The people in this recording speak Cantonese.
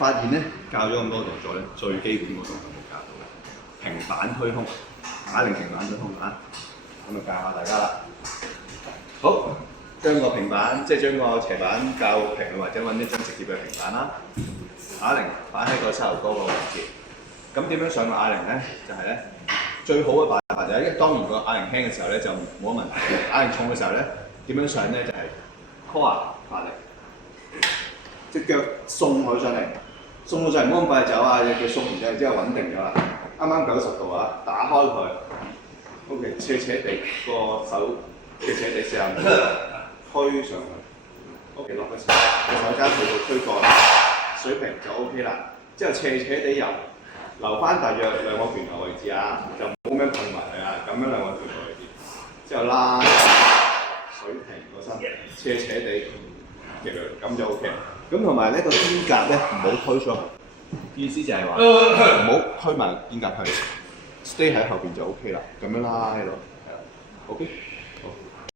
發現咧，教咗咁多動作咧，最基本嗰動作冇教到嘅，平板推胸，啞鈴平板推胸啊！咁就教下大家啦。好，將個平板即係將個斜板較平，或者揾一張直接嘅平板啦。啞鈴擺喺個膝頭哥個位置。咁點樣上個啞鈴咧？就係咧最好嘅辦法就係，當然個啞鈴輕嘅時候咧就冇乜問題。啞鈴重嘅時候咧，點樣上咧就係 core 發力。隻腳送佢上嚟，送到上嚟唔好咁快走啊！隻腳鬆完之後穩定咗啦，啱啱90度啊，打開佢 ，OK， 斜斜地個手斜斜地試下推上去 ，OK 落個手踭去到推過水平就 OK 啦。之後斜斜地留翻大約2個拳頭位置啊，就唔好咁樣碰埋佢啊，咁樣2個拳頭位置，之後拉水平個身，斜斜地嘅咁就 OK。咁同埋呢個肩胛咧唔好推出去，意思就係話唔好推埋肩胛去 ，stay 喺後邊就 OK 啦，咁樣拉喺度，係啦 ，OK。